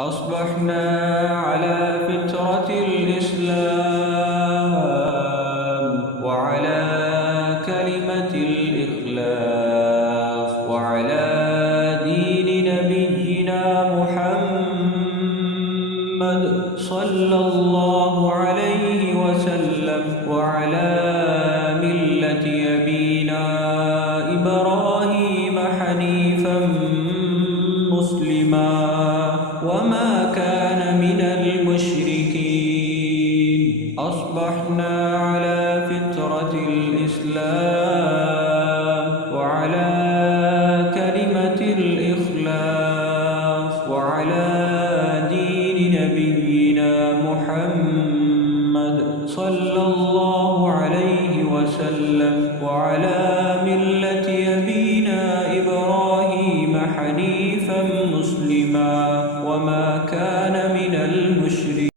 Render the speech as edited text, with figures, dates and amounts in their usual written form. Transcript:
أصبحنا على فطرة الإسلام وعلى كلمة الإخلاص وعلى دين نبينا محمد صلى الله عليه وسلم وعلى ملة أبينا إبراهيم حنيفا مسلما وما كان من المشركين. أصبحنا على فطرة الإسلام وعلى كلمة الإخلاص وعلى دين نبينا محمد صلى الله عليه وسلم وعلى ملة أبينا إبراهيم حنيفا مسلما وما كان من